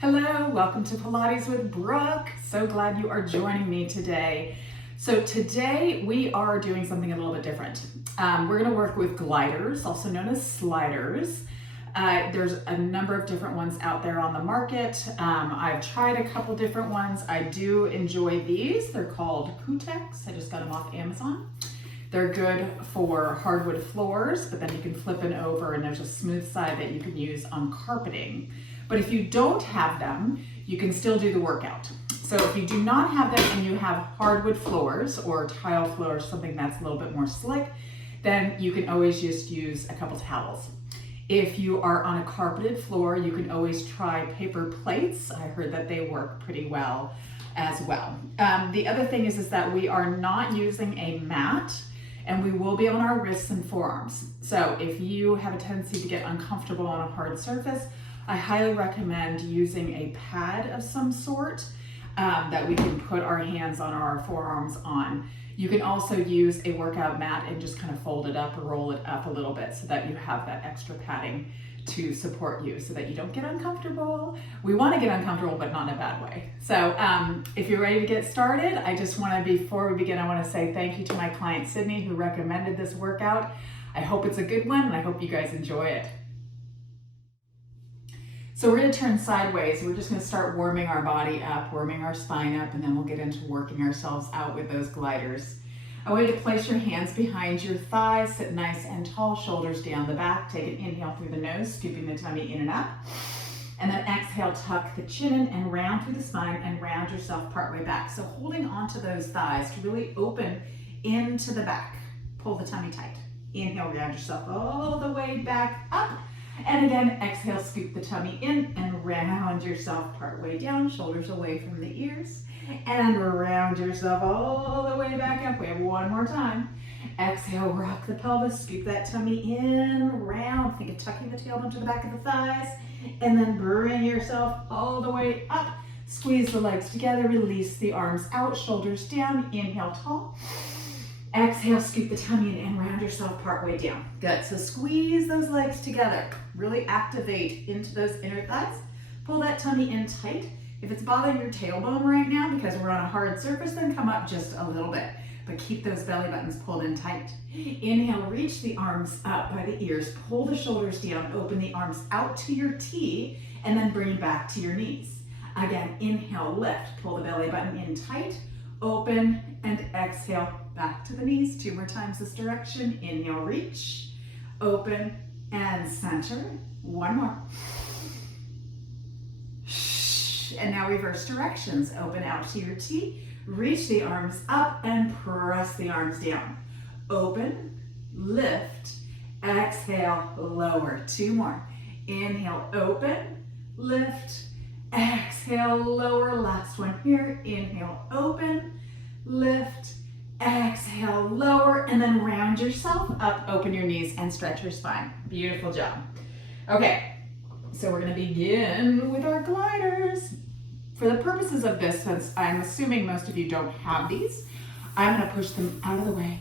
Hello, welcome to Pilates with Brooke. So glad you are joining me today. So today we are doing something a little bit different. We're going to work with gliders, also known as sliders. There's a number of different ones out there on the market. I've tried a couple different ones. I do enjoy these. They're called Kutex. I just got them off Amazon. They're good for hardwood floors, but then you can flip it over and there's a smooth side that you can use on carpeting. But if you don't have them, you can still do the workout. So if you do not have them and you have hardwood floors or tile floors, something that's a little bit more slick, then you can always just use a couple towels. If you are on a carpeted floor, you can always try paper plates. I heard that they work pretty well as well. The other thing is that we are not using a mat, and we will be on our wrists and forearms. So if you have a tendency to get uncomfortable on a hard surface, I highly recommend using a pad of some sort that we can put our hands on or our forearms on. You can also use a workout mat and just kind of fold it up or roll it up a little bit so that you have that extra padding to support you so that you don't get uncomfortable. We want to get uncomfortable, but not in a bad way. So if you're ready to get started, I just want to, before we begin, I want to say thank you to my client, Sydney, who recommended this workout. I hope it's a good one and I hope you guys enjoy it. So we're going to turn sideways. We're just going to start warming our body up, warming our spine up, and then we'll get into working ourselves out with those gliders. I want you to place your hands behind your thighs, sit nice and tall, shoulders down the back. Take an inhale through the nose, scooping the tummy in and up. And then exhale, tuck the chin in and round through the spine and round yourself partway back. So holding onto those thighs to really open into the back. Pull the tummy tight. Inhale, round yourself all the way back up. And again, exhale, scoop the tummy in and round yourself partway down, shoulders away from the ears. And round yourself all the way back up. We have one more time. Exhale, rock the pelvis, scoop that tummy in, round. Think of tucking the tailbone to the back of the thighs. And then bring yourself all the way up. Squeeze the legs together, release the arms out, shoulders down. Inhale, tall. Exhale, scoop the tummy in and round yourself partway down. Good, so squeeze those legs together. Really activate into those inner thighs. Pull that tummy in tight. If it's bothering your tailbone right now because we're on a hard surface, then come up just a little bit. But keep those belly buttons pulled in tight. Inhale, reach the arms up by the ears. Pull the shoulders down, open the arms out to your T, and then bring back to your knees. Again, inhale, lift. Pull the belly button in tight. Open and exhale back to the knees. Two more times this direction. Inhale, reach, open, and center. One more. And now reverse directions. Open out to your T, reach the arms up and press the arms down. Open, lift, exhale, lower. Two more. Inhale, open, lift, exhale, lower. Last one here. Inhale, open, lift, exhale, lower, and then round yourself up, open your knees, and stretch your spine. Beautiful job. Okay, so we're going to begin with our gliders. For the purposes of this, since I'm assuming most of you don't have these, I'm going to push them out of the way,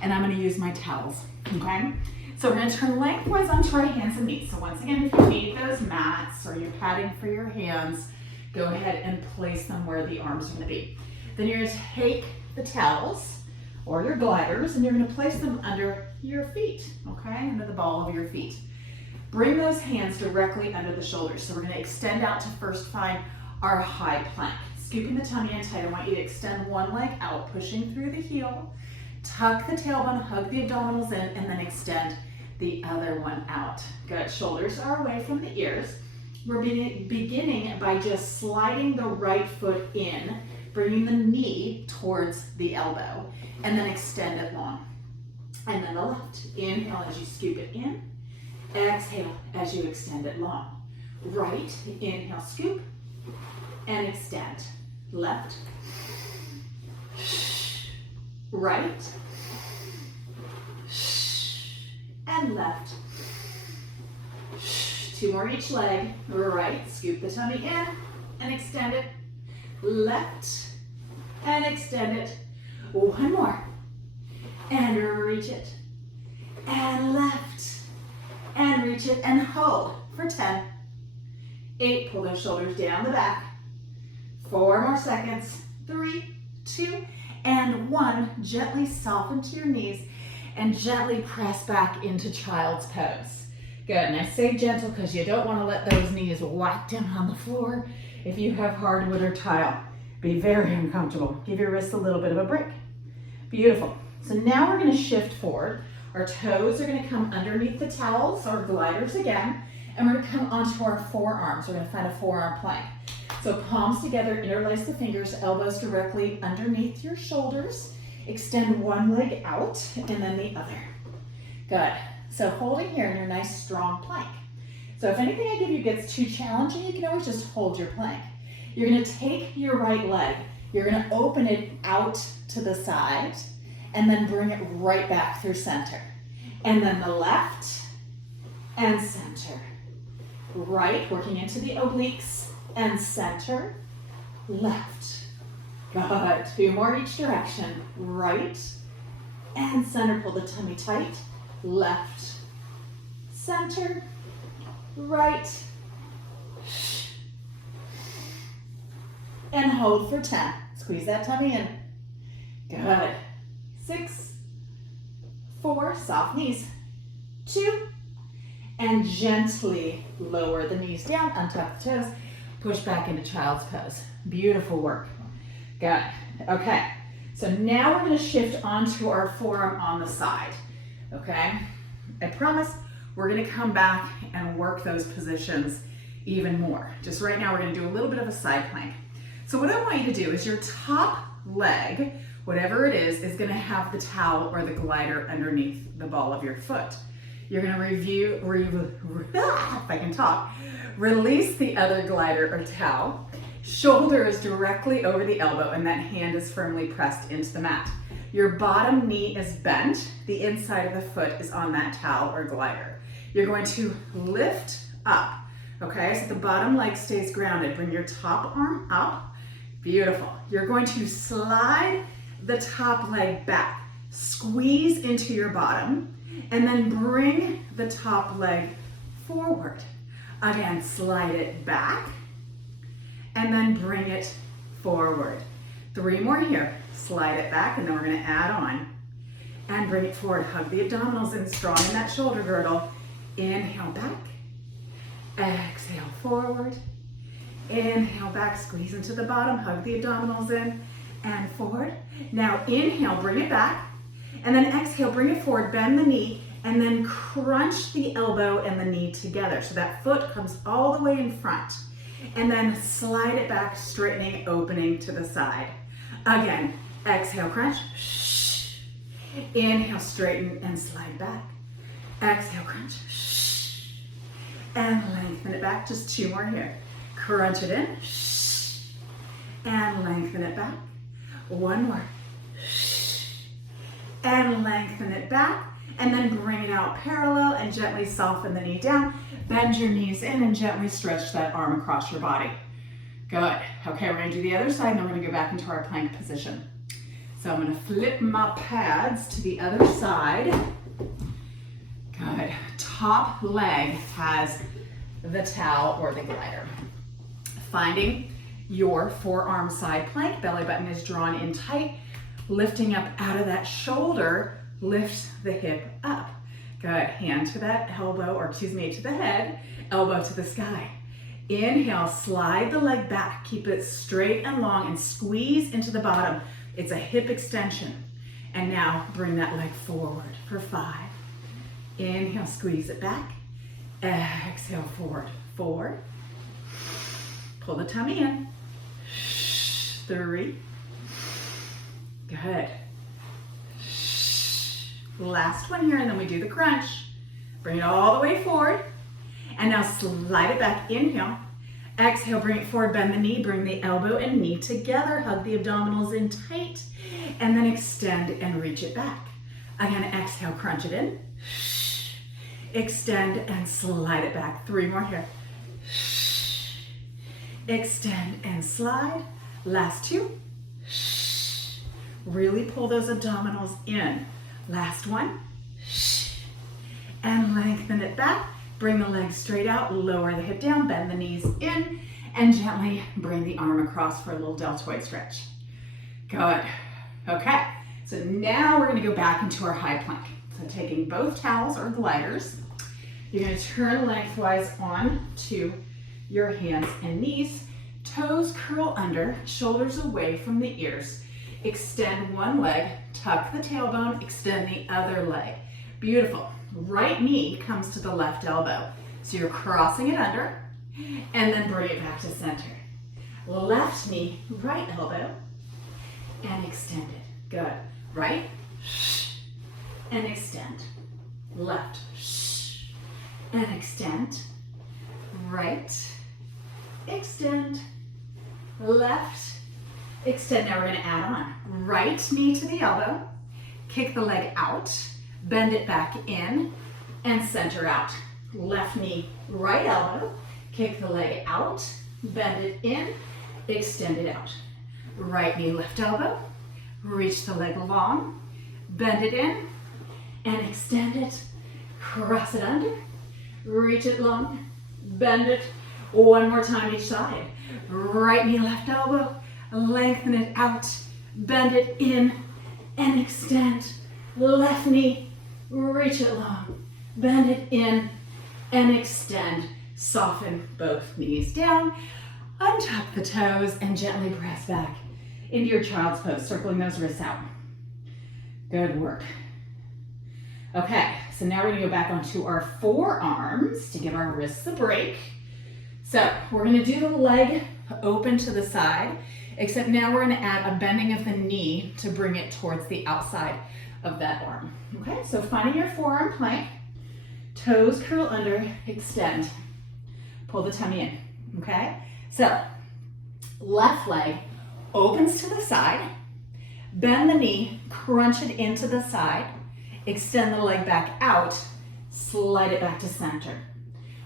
and I'm going to use my towels, okay? So we're going to turn lengthwise onto our hands and knees. So once again, if you need those mats or your padding for your hands, go ahead and place them where the arms are going to be. Then you're going to take the towels or your gliders and you're going to place them under your feet, okay? Under the ball of your feet. Bring those hands directly under the shoulders. So we're going to extend out to first find our high plank. Scooping the tummy in tight, I want you to extend one leg out, pushing through the heel. Tuck the tailbone, hug the abdominals in, and then extend the other one out. Good, shoulders are away from the ears. We're beginning by just sliding the right foot in, bringing the knee towards the elbow, and then extend it long. And then the left. Inhale as you scoop it in. Exhale as you extend it long. Right, inhale, scoop, and extend. Left. Right. And left. Two more each leg. Right, scoop the tummy in and extend it. Left and extend it. One more. And reach it. And left. And reach it and hold for 10. 8, pull those shoulders down the back. 4 more seconds. 3, 2, and 1. Gently soften to your knees and gently press back into child's pose. Good, and I say gentle because you don't want to let those knees whack down on the floor. If you have hardwood or tile, be very uncomfortable. Give your wrists a little bit of a break. Beautiful. So now we're going to shift forward. Our toes are going to come underneath the towels or gliders again, and we're going to come onto our forearms. We're going to find a forearm plank. So palms together, interlace the fingers, elbows directly underneath your shoulders. Extend one leg out and then the other. Good. So holding here in your nice strong plank. So if anything I give you gets too challenging, you can always just hold your plank. You're going to take your right leg, you're going to open it out to the side, and then bring it right back through center. And then the left and center. Right, working into the obliques, and center, left. Good. 2 more each direction. Right and center. Pull the tummy tight. Left, center, right, and hold for 10. Squeeze that tummy in. Good. 6, 4, soft knees. 2, and gently lower the knees down, untuck the toes, push back into child's pose. Beautiful work. Good. Okay, so now we're going to shift onto our forearm on the side. Okay, I promise we're going to come back and work those positions even more. Just right now, we're going to do a little bit of a side plank. So what I want you to do is your top leg, whatever it is going to have the towel or the glider underneath the ball of your foot. You're going to if I can talk, release the other glider or towel. Shoulder is directly over the elbow and that hand is firmly pressed into the mat. Your bottom knee is bent. The inside of the foot is on that towel or glider. You're going to lift up, okay? So the bottom leg stays grounded. Bring your top arm up. Beautiful. You're going to slide the top leg back. Squeeze into your bottom and then bring the top leg forward. Again, slide it back and then bring it forward. 3 more here. Slide it back and then we're going to add on and bring it forward. Hug the abdominals in, strong in that shoulder girdle. Inhale back, exhale forward, inhale back, squeeze into the bottom, hug the abdominals in and forward. Now inhale, bring it back, and then exhale, bring it forward, bend the knee, and then crunch the elbow and the knee together so that foot comes all the way in front. And then slide it back, straightening, opening to the side. Again, exhale, crunch. Inhale, straighten and slide back. Exhale, crunch. And lengthen it back. Just 2 more here. Crunch it in. And lengthen it back. 1 more. And lengthen it back. And then bring it out parallel and gently soften the knee down. Bend your knees in and gently stretch that arm across your body. Good. Okay, we're going to do the other side and then we're going to go back into our plank position. So I'm going to flip my pads to the other side. Good. Top leg has the towel or the glider. Finding your forearm side plank, belly button is drawn in tight, lifting up out of that shoulder, lift the hip up. Good. Hand to that elbow, or excuse me, to the head, elbow to the sky. Inhale, slide the leg back, keep it straight and long and squeeze into the bottom. It's a hip extension. And now bring that leg forward for 5. Inhale, squeeze it back. Exhale, forward. 4. Pull the tummy in. 3. Good. Last one here, and then we do the crunch. Bring it all the way forward. And now slide it back. Inhale. Exhale, bring it forward, bend the knee, bring the elbow and knee together, hug the abdominals in tight, and then extend and reach it back. Again, exhale, crunch it in. Extend and slide it back. 3 more here. Extend and slide. Last 2. Really pull those abdominals in. Last 1. And lengthen it back. Bring the legs straight out, lower the hip down, bend the knees in, and gently bring the arm across for a little deltoid stretch. Good. Okay, so now we're gonna go back into our high plank. So taking both towels or gliders, you're gonna turn lengthwise on to your hands and knees, toes curl under, shoulders away from the ears. Extend one leg, tuck the tailbone, extend the other leg. Beautiful. Right knee comes to the left elbow. So you're crossing it under and then bring it back to center. Left knee, right elbow, and extend it. Good. Right, and extend. Left, and extend. Right, extend. Left, extend. Now we're going to add on. Right knee to the elbow, kick the leg out, bend it back in, and center out. Left knee, right elbow, kick the leg out, bend it in, extend it out. Right knee, left elbow, reach the leg long, bend it in, and extend it. Cross it under, reach it long, bend it. One more time each side. Right knee, left elbow, lengthen it out, bend it in, and extend. Left knee, reach it long, bend it in, and extend. Soften both knees down, untuck the toes, and gently press back into your child's pose, circling those wrists out. Good work. Okay, so now we're gonna go back onto our forearms to give our wrists a break. So we're gonna do the leg open to the side, except now we're gonna add a bending of the knee to bring it towards the outside of that arm. Okay, so finding your forearm plank, toes curl under, extend. Pull the tummy in, okay? So left leg opens to the side, bend the knee, crunch it into the side, extend the leg back out, slide it back to center.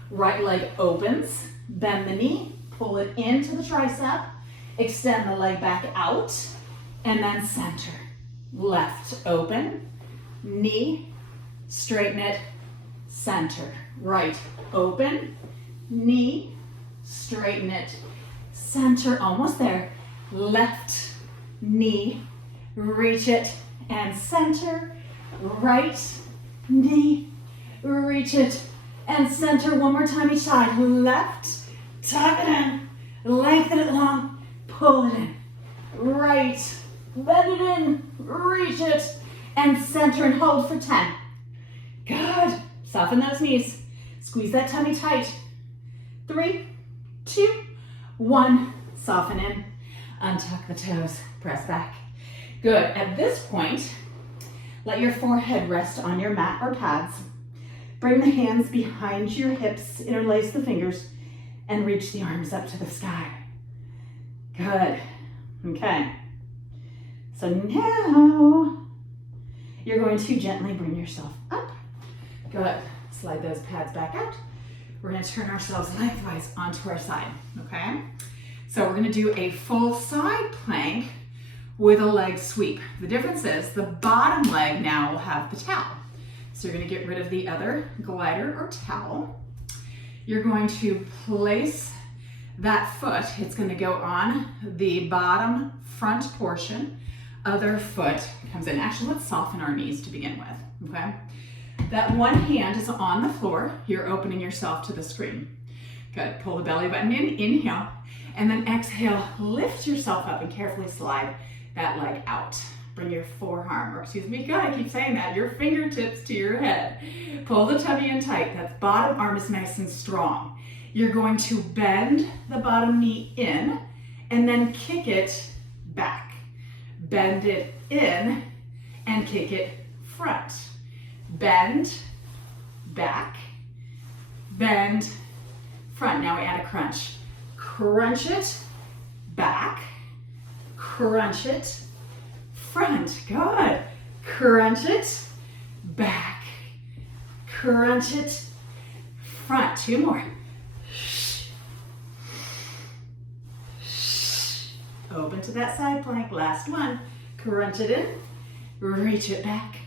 Right leg opens, bend the knee, pull it into the tricep, extend the leg back out, and then center. Left open, knee, straighten it, center. Right open, knee, straighten it, center, almost there. Left knee, reach it, and center. Right knee, reach it, and center. One more time each side. Left, tuck it in, lengthen it long, pull it in. Right, bend it in, reach it, and center and hold for 10. Good. Soften those knees. Squeeze that tummy tight. 3, 2, 1. Soften in. Untuck the toes. Press back. Good. At this point, let your forehead rest on your mat or pads. Bring the hands behind your hips, interlace the fingers, and reach the arms up to the sky. Good. Okay. So now you're going to gently bring yourself up. Good. Slide those pads back out. We're going to turn ourselves lengthwise onto our side. Okay. So we're going to do a full side plank with a leg sweep. The difference is the bottom leg now will have the towel. So you're going to get rid of the other glider or towel. You're going to place that foot, it's going to go on the bottom front portion. Other foot comes in. Actually, let's soften our knees to begin with, okay? That one hand is on the floor. You're opening yourself to the screen. Good. Pull the belly button in, inhale, and then exhale, lift yourself up and carefully slide that leg out. Bring your forearm, or excuse me, God, I keep saying that, your fingertips to your head. Pull the tummy in tight. That bottom arm is nice and strong. You're going to bend the bottom knee in and then kick it back. Bend it in and kick it front. Bend, back, bend, front. Now we add a crunch. Crunch it, back, crunch it, front. Good. Crunch it, back, crunch it, front. 2 more. Open to that side plank. Last one. Crunch it in, reach it back,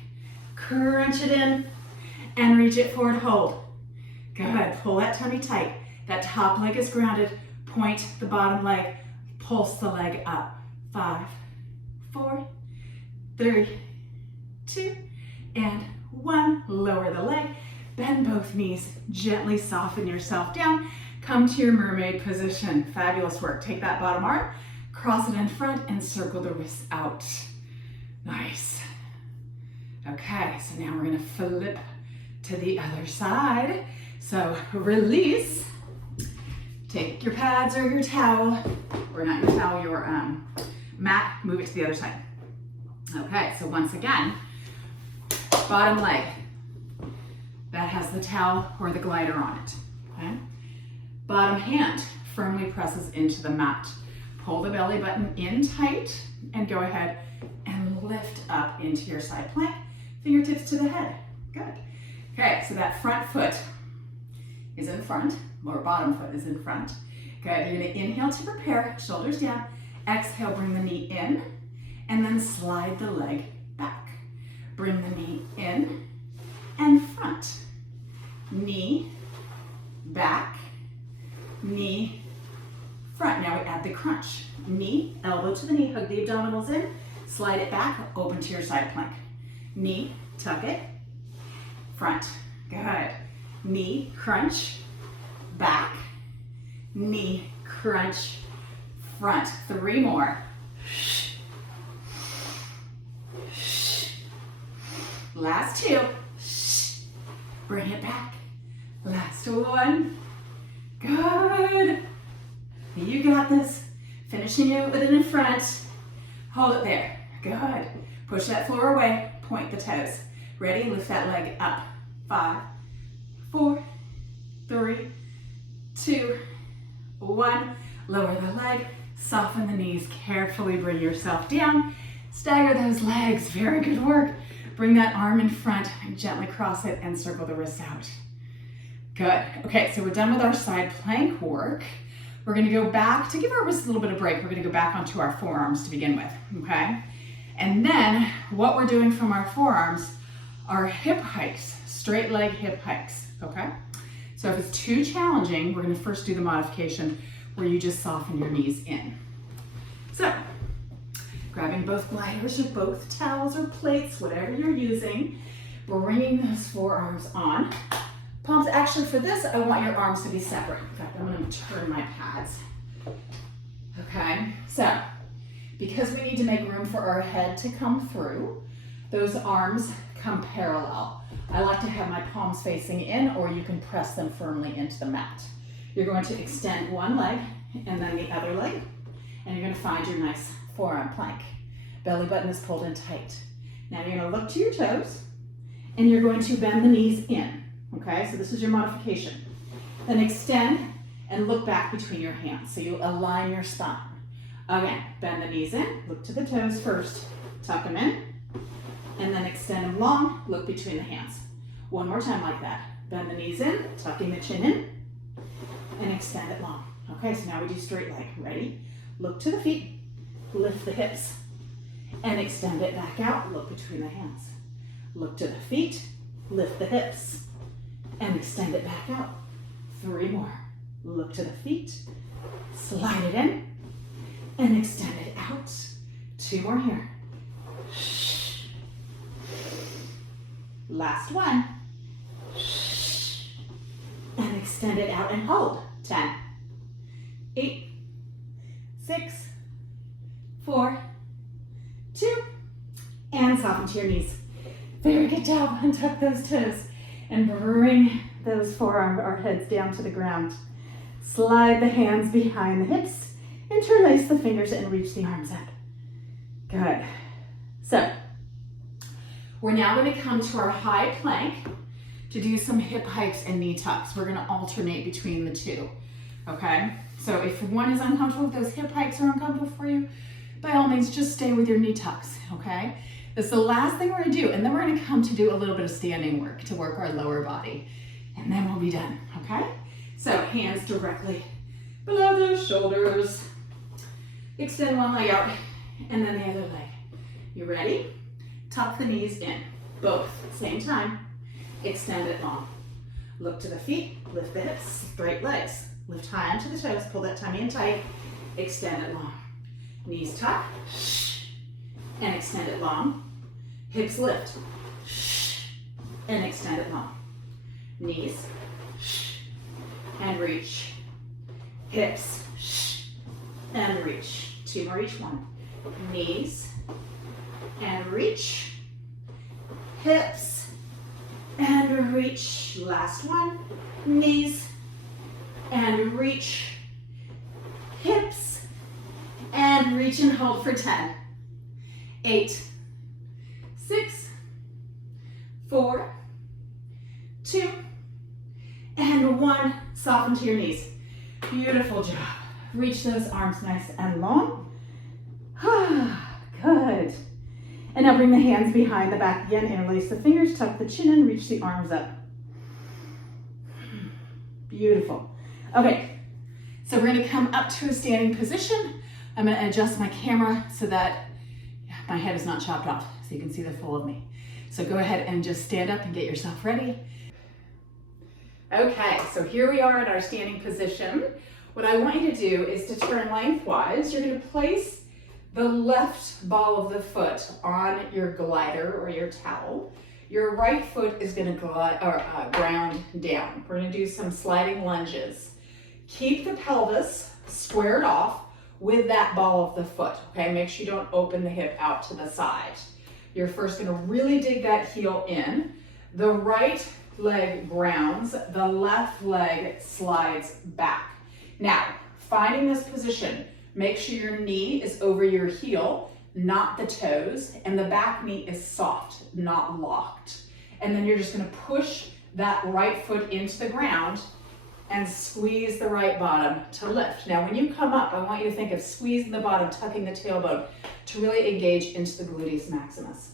crunch it in, and reach it forward. Hold. Good, pull that tummy tight. That top leg is grounded. Point the bottom leg, pulse the leg up. 5, 4, 3, 2, and 1. Lower the leg, bend both knees, gently soften yourself down. Come to your mermaid position. Fabulous work. Take that bottom arm, cross it in front, and circle the wrists out. Nice. Okay, so now we're gonna flip to the other side. So release. Take your pads or your towel, or not your towel, your mat, move it to the other side. Okay, so once again, bottom leg, that has the towel or the glider on it, okay? Bottom hand firmly presses into the mat. Pull the belly button in tight and go ahead and lift up into your side plank, fingertips to the head. Good. Okay, so that front foot is in front, or bottom foot is in front. Good, you're gonna inhale to prepare, shoulders down. Exhale, bring the knee in, and then slide the leg back. Bring the knee in and front. Knee, back, knee, front. Now we add the crunch. Knee, elbow to the knee, hug the abdominals in, slide it back, open to your side plank. Knee, tuck it, front. Good. Knee, crunch, back, knee, crunch, front. 3 more. Last 2. Bring it back. Last 1. Good. You got this. Finishing it with it in front. Hold it there. Good. Push that floor away. Point the toes. Ready? Lift that leg up. 5, 4, 3, 2, 1. Lower the leg. Soften the knees. Carefully bring yourself down. Stagger those legs. Very good work. Bring that arm in front and gently cross it and circle the wrists out. Good. Okay, so we're done with our side plank work. We're gonna go back, to give our wrists a little bit of break, we're gonna go back onto our forearms to begin with, okay? And then what we're doing from our forearms are hip hikes, straight leg hip hikes, okay? So if it's too challenging, we're gonna first do the modification where you just soften your knees in. So, grabbing both gliders or both towels or plates, whatever you're using, bringing those forearms on. Palms, actually for this, I want your arms to be separate. In fact, I'm gonna turn my pads. Okay, so because we need to make room for our head to come through, those arms come parallel. I like to have my palms facing in, or you can press them firmly into the mat. You're going to extend one leg and then the other leg, and you're gonna find your nice forearm plank. Belly button is pulled in tight. Now you're gonna look to your toes, and you're going to bend the knees in. Okay, so this is your modification. Then extend and look back between your hands. So you align your spine. Again, bend the knees in, look to the toes first, tuck them in, and then extend them long, look between the hands. One more time like that. Bend the knees in, tucking the chin in, and extend it long. Okay, so now we do straight leg. Ready? Look to the feet, lift the hips, and extend it back out, look between the hands. Look to the feet, lift the hips, and extend it back out. 3 more. Look to the feet, slide it in, and extend it out. 2 more here. Last one. And extend it out and hold. 10, 8, 6, 4, 2, and soften to your knees. Very good job. Untuck those toes and bring those forearms or heads down to the ground. Slide the hands behind the hips, interlace the fingers and reach the arms up. Good. So, we're now going to come to our high plank to do some hip hikes and knee tucks. We're going to alternate between the two, okay? So if one is uncomfortable, if those hip hikes are uncomfortable for you, by all means, just stay with your knee tucks, okay? That's the last thing we're gonna do, and then we're gonna come to do a little bit of standing work to work our lower body, and then we'll be done, okay? So hands directly below those shoulders. Extend one leg out, and then the other leg. You ready? Tuck the knees in, both, same time. Extend it long. Look to the feet, lift the hips, straight legs. Lift high onto the toes, pull that tummy in tight, extend it long. Knees tuck, and extend it long. Hips lift, and extend it long. Knees, and reach. Hips, and reach. 2 more each one. Knees, and reach. Hips, and reach. Last one. Knees, and reach. Hips, and reach and hold for 10. 8, 6, 4, 2, and 1. Soften to your knees. Beautiful job. Reach those arms nice and long. Good. And now bring the hands behind the back again. Interlace the fingers, tuck the chin in, reach the arms up. Beautiful. Okay, so we're gonna come up to a standing position. I'm gonna adjust my camera so that my head is not chopped off, so you can see the full of me. So go ahead and just stand up and get yourself ready. Okay, so here we are in our standing position. What I want you to do is to turn lengthwise. You're going to place the left ball of the foot on your glider or your towel. Your right foot is going to ground down. We're going to do some sliding lunges. Keep the pelvis squared off with that ball of the foot, okay? Make sure you don't open the hip out to the side. You're first going to really dig that heel in. The right leg grounds, the left leg slides back. Now, finding this position, make sure your knee is over your heel, not the toes, and the back knee is soft, not locked. And then you're just gonna push that right foot into the ground and squeeze the right bottom to lift. Now, when you come up, I want you to think of squeezing the bottom, tucking the tailbone to really engage into the gluteus maximus.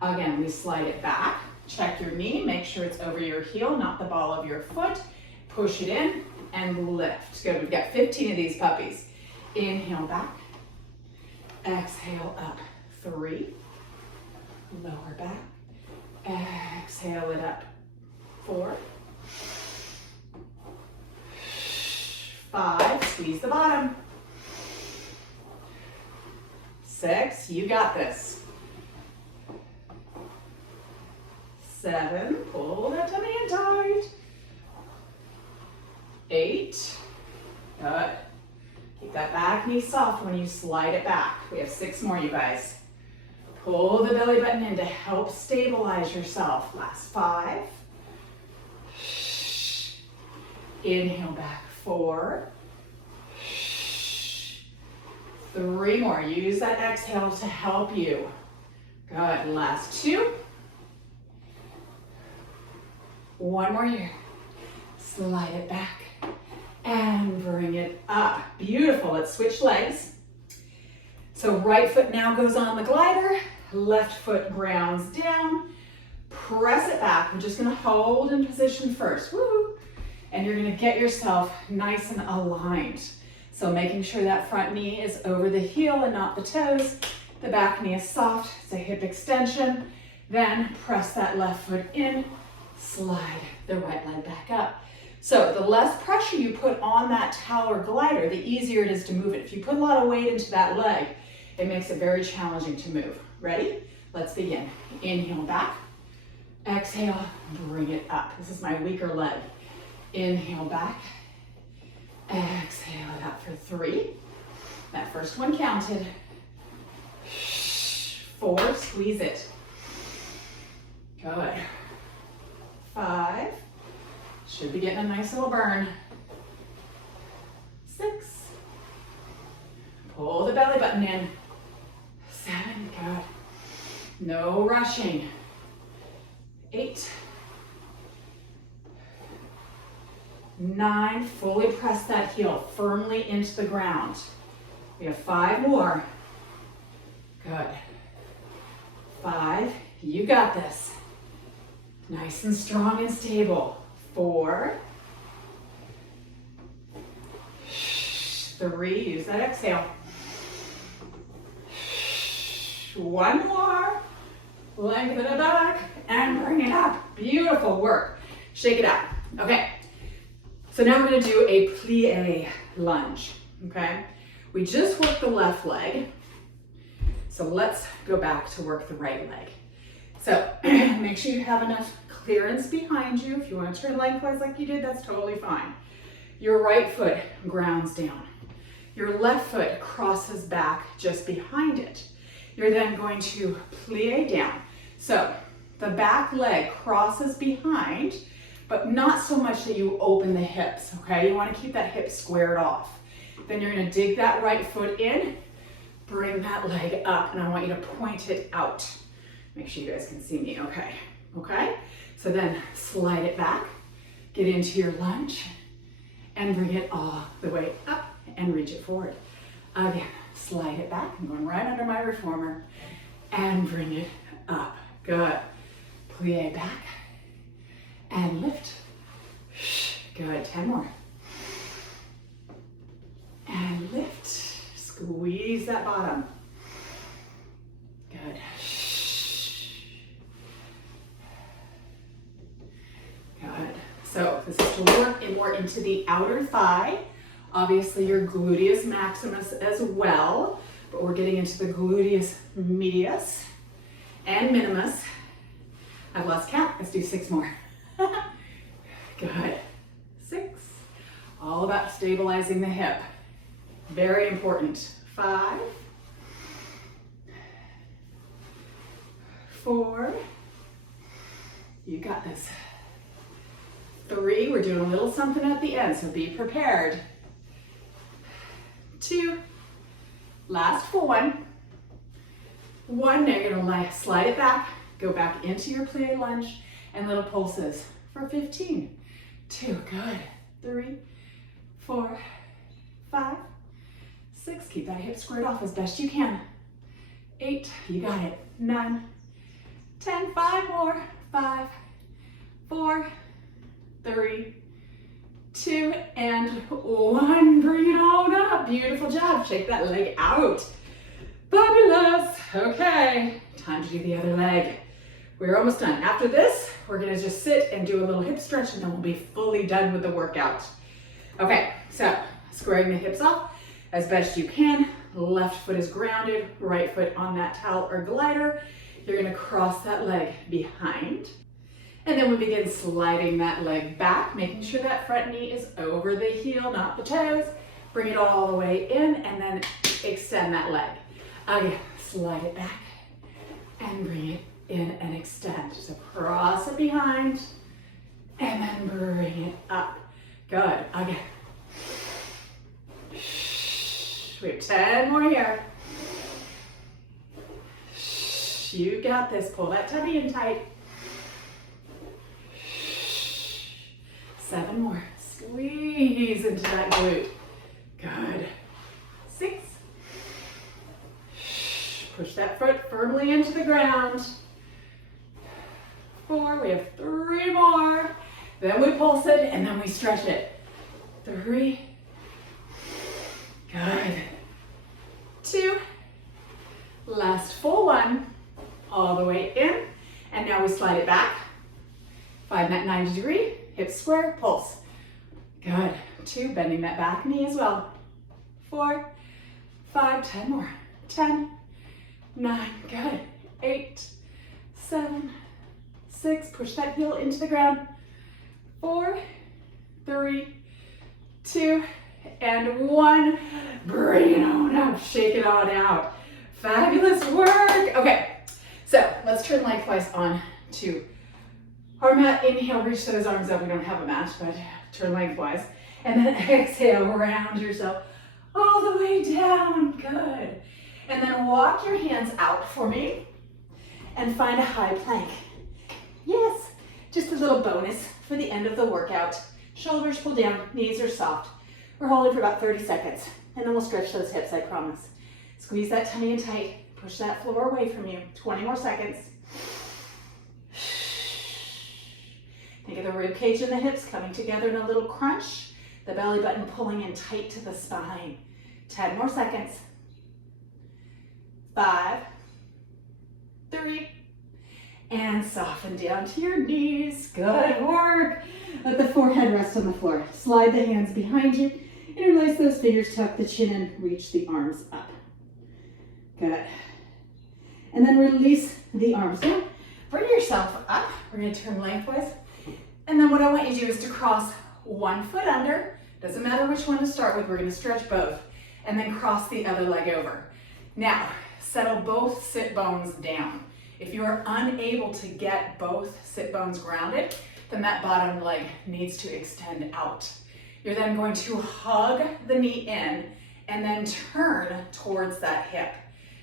Again, we slide it back, check your knee, make sure it's over your heel, not the ball of your foot. Push it in and lift. Good, we've got 15 of these puppies. Inhale back, exhale up. 3, lower back, exhale it up. 4, 5, squeeze the bottom. 6, you got this. 7, pull that tummy in tight. 8, good. Keep that back knee soft when you slide it back. We have 6 more, you guys. Pull the belly button in to help stabilize yourself. Last 5. Inhale back. 4. 3 more. Use that exhale to help you. Good. Last 2. 1 more here. Slide it back and bring it up. Beautiful. Let's switch legs. So right foot now goes on the glider, left foot grounds down. Press it back. We're just going to hold in position first. Woo! And you're going to get yourself nice and aligned. So making sure that front knee is over the heel and not the toes. The back knee is soft. It's a hip extension. Then press that left foot in. Slide the right leg back up. So the less pressure you put on that towel or glider, the easier it is to move it. If you put a lot of weight into that leg, it makes it very challenging to move. Ready? Let's begin. Inhale back. Exhale, bring it up. This is my weaker leg. Inhale back. Exhale it up for 3. That first one counted. 4, squeeze it. Good. 5. Should be getting a nice little burn. 6. Pull the belly button in. 7, good. No rushing. 8. 9, fully press that heel firmly into the ground. We have 5 more. Good. 5, you got this. Nice and strong and stable. 4. 3, use that exhale. 1 more. Lengthen it back and bring it up. Beautiful work. Shake it out. Okay, so now we're gonna do a plie lunge, okay? We just worked the left leg, so let's go back to work the right leg. So make sure you have enough clearance behind you. If you want to turn lengthwise like you did, that's totally fine. Your right foot grounds down. Your left foot crosses back just behind it. You're then going to plie down. So the back leg crosses behind, but not so much that you open the hips, okay? You want to keep that hip squared off. Then you're going to dig that right foot in, bring that leg up, and I want you to point it out. Make sure you guys can see me, okay? Okay? So then slide it back, get into your lunge, and bring it all the way up and reach it forward. Again, slide it back. I'm going right under my reformer and bring it up. Good. Plie back and lift. Good. 10 more. And lift. Squeeze that bottom. Good. Good. So this is to work more into the outer thigh. Obviously your gluteus maximus as well, but we're getting into the gluteus medius and minimus. I've lost count. Let's do 6 more. Good. 6. All about stabilizing the hip. Very important. 5. 4. You got this. 3. We're doing a little something at the end, so be prepared. 2. Last full one. 1. Now you're gonna slide it back, go back into your plie lunge, and little pulses for 15. 2. Good. 3, 4, 5, 6. Keep that hip squared off as best you can. 8. You got it. 9, 10. 5 more. 5, 4, 3, 2, and 1. Bring it on up. Beautiful job. Shake that leg out. Fabulous. Okay, time to do the other leg. We're almost done. After this, we're gonna just sit and do a little hip stretch, and then we'll be fully done with the workout. Okay, so squaring the hips off as best you can. Left foot is grounded, right foot on that towel or glider. You're gonna cross that leg behind. And then we begin sliding that leg back, making sure that front knee is over the heel, not the toes. Bring it all the way in, and then extend that leg. Again, slide it back and bring it in and extend. So cross it behind and then bring it up. Good. Again. We have 10 more here. You got this. Pull that tummy in tight. 7 more. Squeeze into that glute. Good. 6. Push that foot firmly into the ground. 4. We have 3 more. Then we pulse it and then we stretch it. 3. Good. 2. Last full one. All the way in. And now we slide it back. Find that 90 degree. Hips square. Pulse. Good. 2. Bending that back knee as well. 4, 5, 10 more. 10, 9, good. 8, 7, 6, push that heel into the ground. 4, 3, 2, and 1. Bring it on up, shake it on out. Fabulous work. Okay, so let's turn lengthwise on to our mat. Inhale, reach those arms up. We don't have a mat, but turn lengthwise. And then exhale, round yourself all the way down. Good. And then walk your hands out for me and find a high plank. Yes, just a little bonus for the end of the workout. Shoulders pull down, knees are soft. We're holding for about 30 seconds, and then we'll stretch those hips, I promise. Squeeze that tummy in tight. Push that floor away from you. 20 more seconds. Think of the rib cage and the hips coming together in a little crunch. The belly button pulling in tight to the spine. 10 more seconds. 5, 3, and soften down to your knees. Good work. Let the forehead rest on the floor. Slide the hands behind you. Interlace those fingers, tuck the chin in, reach the arms up. Good. And then release the arms down. Bring yourself up. We're going to turn lengthwise. And then what I want you to do is to cross one foot under. Doesn't matter which one to start with. We're going to stretch both. And then cross the other leg over. Now, settle both sit bones down. If you are unable to get both sit bones grounded, then that bottom leg needs to extend out. You're then going to hug the knee in and then turn towards that hip.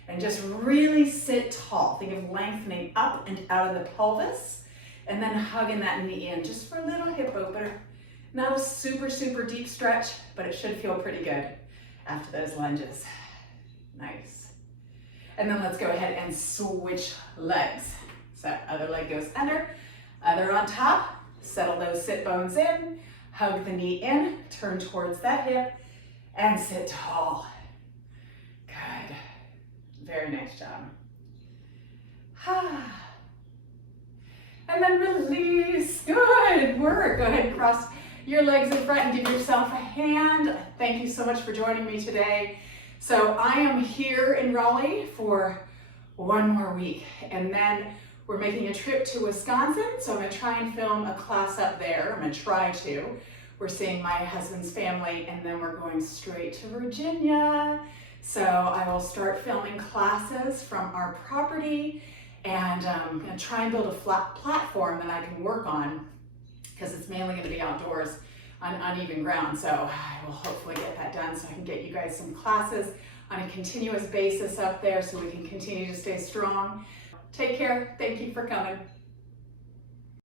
And just really sit tall. Think of lengthening up and out of the pelvis and then hugging that knee in just for a little hip opener. Not a super, super deep stretch, but it should feel pretty good after those lunges. Nice. And then let's go ahead and switch legs. So other leg goes under, other on top. Settle those sit bones in, hug the knee in, turn towards that hip, and sit tall. Good. Very nice job. And then release. Good work. Go ahead and cross your legs in front and give yourself a hand. Thank you so much for joining me today. So I am here in Raleigh for one more week, and then we're making a trip to Wisconsin. So I'm going to try and film a class up there. I'm going to try to. We're seeing my husband's family, and then we're going straight to Virginia. So I will start filming classes from our property, and I'm going to try and build a flat platform that I can work on, because it's mainly going to be outdoors on uneven ground. So I will hopefully get that done so I can get you guys some classes on a continuous basis up there so we can continue to stay strong. Take care. Thank you for coming.